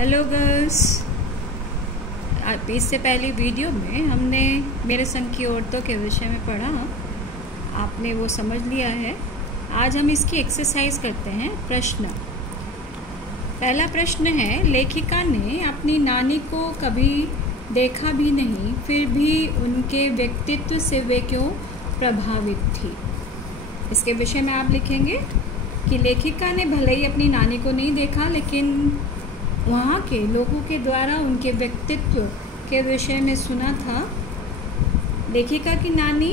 Hello girls, इससे पहली video में हमने मेरे संग की औरतों के विषय में पढ़ा। आपने वो समझ लिया है। आज हम इसकी एक्सरसाइज करते हैं। प्रश्न, पहला प्रश्न है, लेखिका ने अपनी नानी को कभी देखा भी नहीं, फिर भी उनके व्यक्तित्व से वे क्यों प्रभावित थी। इसके विषय में आप लिखेंगे कि लेखिका ने भले ही अपनी नानी को नहीं देखा, लेकिन वहाँ के लोगों के द्वारा उनके व्यक्तित्व के विषय में सुना था। लेखिका की नानी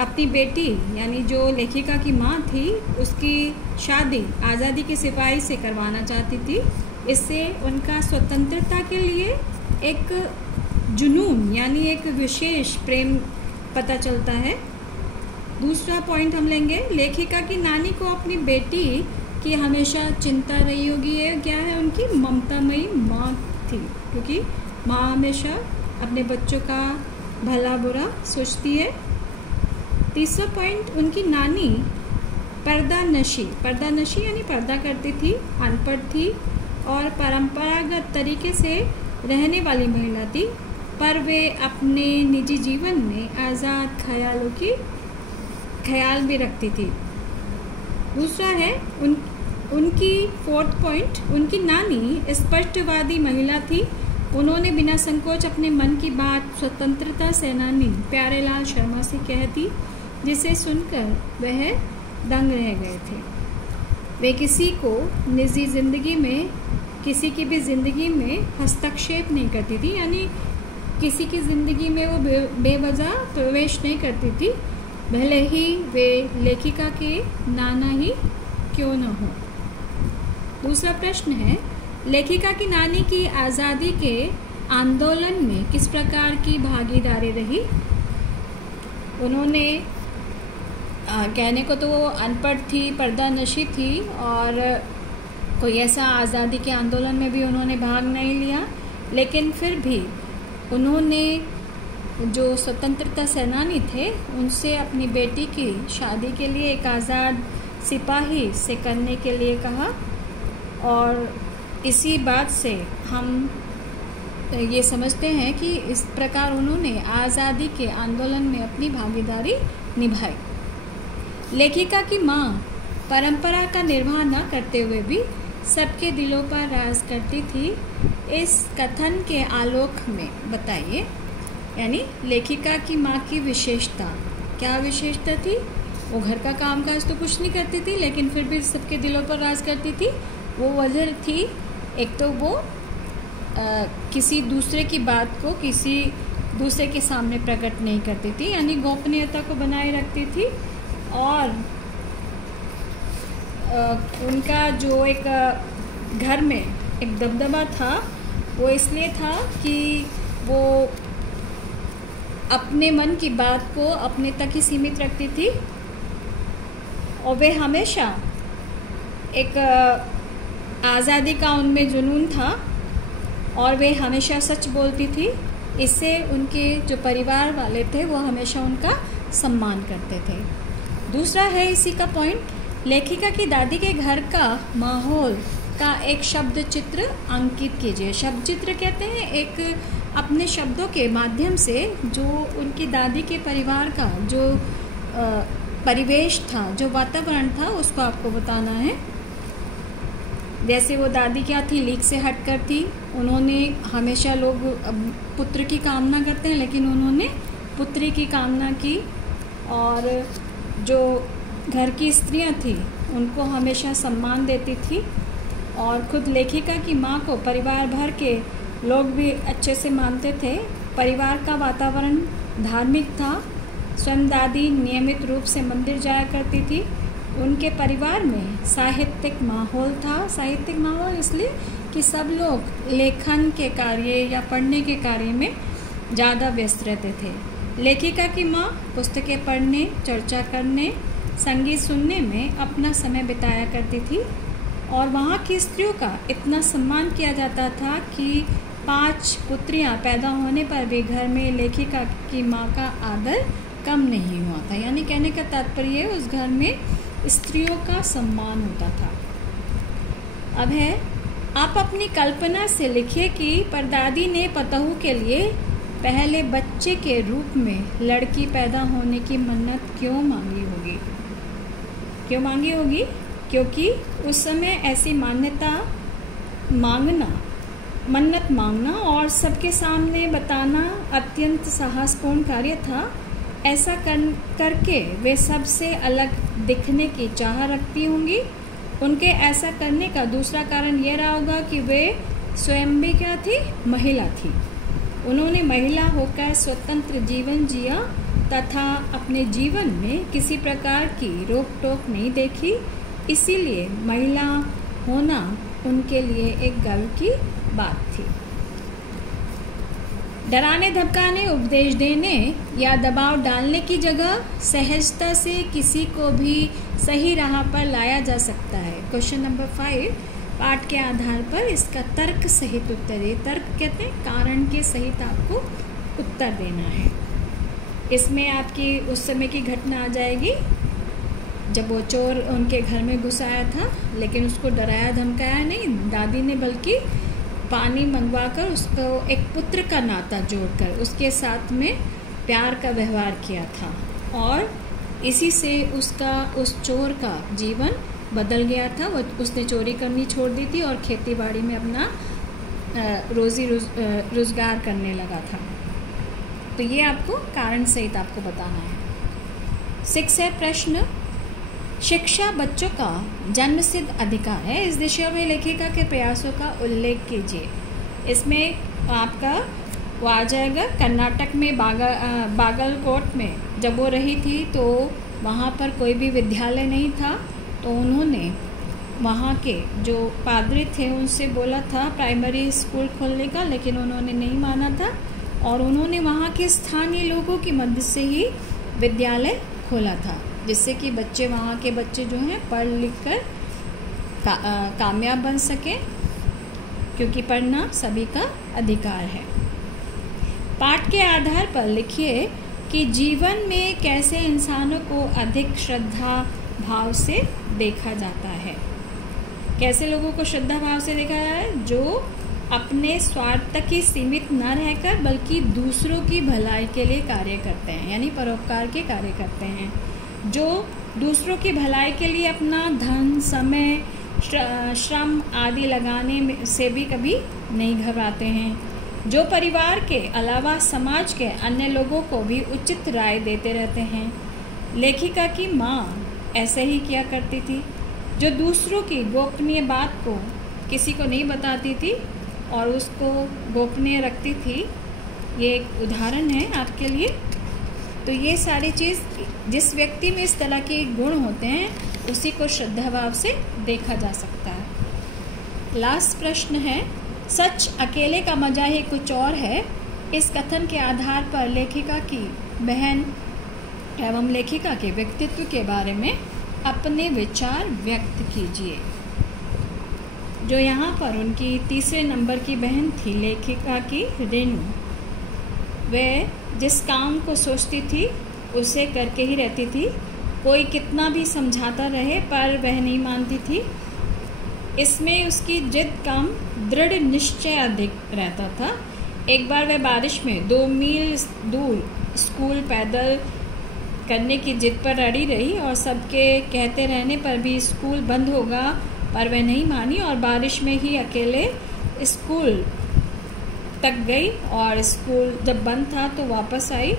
अपनी बेटी यानी जो लेखिका की माँ थी, उसकी शादी आज़ादी के सिपाही से करवाना चाहती थी। इससे उनका स्वतंत्रता के लिए एक जुनून यानी एक विशेष प्रेम पता चलता है। दूसरा पॉइंट हम लेंगे, लेखिका की नानी को अपनी बेटी की हमेशा चिंता रही होगी। ये क्या है, उनकी ममतामयी माँ थी, क्योंकि माँ हमेशा अपने बच्चों का भला बुरा सोचती है। तीसरा पॉइंट, उनकी नानी पर्दानशी यानी पर्दा करती थी, अनपढ़ थी और परंपरागत तरीके से रहने वाली महिला थी, पर वे अपने निजी जीवन में आज़ाद ख्याल भी रखती थी। दूसरा है उनकी फोर्थ पॉइंट, उनकी नानी स्पष्टवादी महिला थी। उन्होंने बिना संकोच अपने मन की बात स्वतंत्रता सेनानी प्यारेलाल शर्मा से कह दी, जिसे सुनकर वह दंग रह गए थे। वे किसी की भी ज़िंदगी में हस्तक्षेप नहीं करती थी, यानी किसी की ज़िंदगी में वो बेवजह प्रवेश नहीं करती थी, भले ही वे लेखिका के नाना ही क्यों न हो। दूसरा प्रश्न है, लेखिका की नानी की आज़ादी के आंदोलन में किस प्रकार की भागीदारी रही। उन्होंने कहने को तो वो अनपढ़ थी, पर्दानशी थी और कोई ऐसा आज़ादी के आंदोलन में भी उन्होंने भाग नहीं लिया, लेकिन फिर भी उन्होंने जो स्वतंत्रता सेनानी थे उनसे अपनी बेटी की शादी के लिए एक आज़ाद सिपाही से करने के लिए कहा, और इसी बात से हम ये समझते हैं कि इस प्रकार उन्होंने आज़ादी के आंदोलन में अपनी भागीदारी निभाई। लेखिका की माँ परंपरा का निर्वाह न करते हुए भी सबके दिलों पर राज करती थी। इस कथन के आलोक में बताइए, यानी लेखिका की माँ की विशेषता, क्या विशेषता थी। वो घर का कामकाज तो कुछ नहीं करती थी, लेकिन फिर भी सबके दिलों पर राज करती थी। वो वजह थी, एक तो वो किसी दूसरे की बात को किसी दूसरे के सामने प्रकट नहीं करती थी, यानी गोपनीयता को बनाए रखती थी। और उनका जो एक घर में एक दबदबा था, वो इसलिए था कि वो अपने मन की बात को अपने तक ही सीमित रखती थी, और वे हमेशा एक आज़ादी का उनमें जुनून था और वे हमेशा सच बोलती थी। इससे उनके जो परिवार वाले थे वो हमेशा उनका सम्मान करते थे। दूसरा है इसी का पॉइंट, लेखिका की दादी के घर का माहौल का एक शब्द चित्र अंकित कीजिए। शब्द चित्र कहते हैं एक अपने शब्दों के माध्यम से जो उनकी दादी के परिवार का जो परिवेश था, जो वातावरण था, उसको आपको बताना है। जैसे वो दादी क्या थी, लीक से हटकर थी। उन्होंने हमेशा, लोग पुत्र की कामना करते हैं, लेकिन उन्होंने पुत्री की कामना की, और जो घर की स्त्रियां थी उनको हमेशा सम्मान देती थी। और खुद लेखिका की माँ को परिवार भर के लोग भी अच्छे से मानते थे। परिवार का वातावरण धार्मिक था। स्वयं दादी नियमित रूप से मंदिर जाया करती थी। उनके परिवार में साहित्यिक माहौल था। साहित्यिक माहौल इसलिए कि सब लोग लेखन के कार्य या पढ़ने के कार्य में ज़्यादा व्यस्त रहते थे। लेखिका की माँ पुस्तकें पढ़ने, चर्चा करने, संगीत सुनने में अपना समय बिताया करती थी, और वहाँ की स्त्रियों का इतना सम्मान किया जाता था कि 5 पुत्रियाँ पैदा होने पर भी घर में लेखिका की माँ का आदर कम नहीं हुआ था। यानी कहने का तात्पर्य उस घर में स्त्रियों का सम्मान होता था। अब है आप अपनी कल्पना से लिखिए कि परदादी ने पतोहू के लिए पहले बच्चे के रूप में लड़की पैदा होने की मन्नत क्यों मांगी होगी। क्योंकि उस समय ऐसी मन्नत मांगना और सबके सामने बताना अत्यंत साहसपूर्ण कार्य था। ऐसा करके वे सबसे अलग दिखने की चाह रखती होंगी। उनके ऐसा करने का दूसरा कारण यह रहा होगा कि वे स्वयं भी क्या थी, महिला थी। उन्होंने महिला होकर स्वतंत्र जीवन जिया तथा अपने जीवन में किसी प्रकार की रोक टोक नहीं देखी। इसीलिए महिला होना उनके लिए एक गर्व की बात थी। डराने धमकाने, उपदेश देने या दबाव डालने की जगह सहजता से किसी को भी सही राह पर लाया जा सकता है। क्वेश्चन नंबर 5, पाठ के आधार पर इसका तर्क सहित उत्तर दे। तर्क कहते हैं कारण के सहित आपको उत्तर देना है। इसमें आपकी उस समय की घटना आ जाएगी जब वो चोर उनके घर में घुस आया था, लेकिन उसको डराया धमकाया नहीं, दादी ने बल्कि पानी मंगवाकर उसको एक पुत्र का नाता जोड़कर उसके साथ में प्यार का व्यवहार किया था और इसी से उस चोर का जीवन बदल गया था। वो उसने चोरी करनी छोड़ दी थी और खेतीबाड़ी में अपना रोजी रोजगार करने लगा था। तो ये आपको कारण सहित आपको बताना है। 6 है प्रश्न, शिक्षा बच्चों का जन्मसिद्ध अधिकार है। इस दिशा में लेखिका के प्रयासों का उल्लेख कीजिए। इसमें आपका वो आ जाएगा कर्नाटक में बागलकोट में जब वो रही थी तो वहाँ पर कोई भी विद्यालय नहीं था, तो उन्होंने वहाँ के जो पादरी थे उनसे बोला था प्राइमरी स्कूल खोलने का, लेकिन उन्होंने नहीं माना था और उन्होंने वहाँ के स्थानीय लोगों की मदद से ही विद्यालय खोला था, जिससे कि वहाँ के बच्चे जो हैं पढ़ लिख कर कामयाब बन सकें, क्योंकि पढ़ना सभी का अधिकार है। पाठ के आधार पर लिखिए कि जीवन में कैसे इंसानों को अधिक श्रद्धा भाव से देखा जाता है। कैसे लोगों को श्रद्धा भाव से देखा जाता है? जो अपने स्वार्थ तक ही सीमित न रहकर बल्कि दूसरों की भलाई के लिए कार्य करते हैं, यानी परोपकार के कार्य करते हैं। जो दूसरों की भलाई के लिए अपना धन, समय, श्रम आदि लगाने से भी कभी नहीं घबराते हैं। जो परिवार के अलावा समाज के अन्य लोगों को भी उचित राय देते रहते हैं। लेखिका की माँ ऐसे ही किया करती थी, जो दूसरों की गोपनीय बात को किसी को नहीं बताती थी और उसको गोपनीय रखती थी। ये एक उदाहरण है आपके लिए। तो ये सारी चीज़ जिस व्यक्ति में इस तरह के गुण होते हैं उसी को श्रद्धा भाव से देखा जा सकता है। लास्ट प्रश्न है, सच अकेले का मजा ही कुछ और है। इस कथन के आधार पर लेखिका की बहन एवं लेखिका के व्यक्तित्व के बारे में अपने विचार व्यक्त कीजिए। जो यहाँ पर उनकी तीसरे नंबर की बहन थी लेखिका की रेणु, वह जिस काम को सोचती थी उसे करके ही रहती थी। कोई कितना भी समझाता रहे पर वह नहीं मानती थी। इसमें उसकी जिद कम, दृढ़ निश्चय अधिक रहता था। एक बार वह बारिश में 2 मील दूर स्कूल पैदल करने की जिद पर अड़ी रही और सबके कहते रहने पर भी स्कूल बंद होगा, पर वह नहीं मानी और बारिश में ही अकेले स्कूल तक गई और स्कूल जब बंद था तो वापस आई।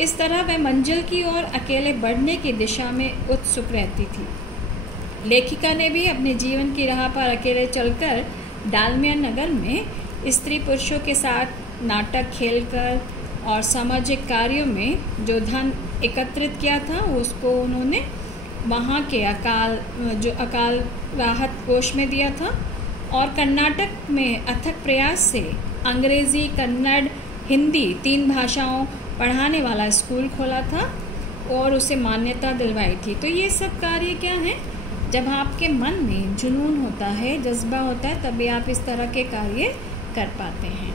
इस तरह वह मंजिल की ओर अकेले बढ़ने की दिशा में उत्सुक रहती थी। लेखिका ने भी अपने जीवन की राह पर अकेले चलकर डालमिया नगर में स्त्री पुरुषों के साथ नाटक खेलकर और सामाजिक कार्यों में जो धन एकत्रित किया था उसको उन्होंने वहाँ के अकाल राहत कोष में दिया था और कर्नाटक में अथक प्रयास से अंग्रेज़ी, कन्नड़, हिंदी 3 भाषाओं पढ़ाने वाला स्कूल खोला था और उसे मान्यता दिलवाई थी। तो ये सब कार्य क्या हैं? जब आपके मन में जुनून होता है, जज्बा होता है, तभी आप इस तरह के कार्य कर पाते हैं।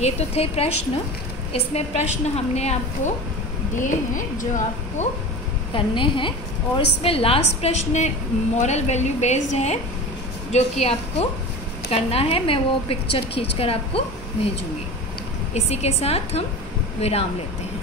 ये तो थे प्रश्न। इसमें प्रश्न हमने आपको दिए हैं जो आपको करने हैं और इसमें लास्ट प्रश्न मॉरल वैल्यू बेस्ड है जो कि आपको करना है मैं वो पिक्चर खींचकर आपको भेजूंगी। इसी के साथ हम विराम लेते हैं।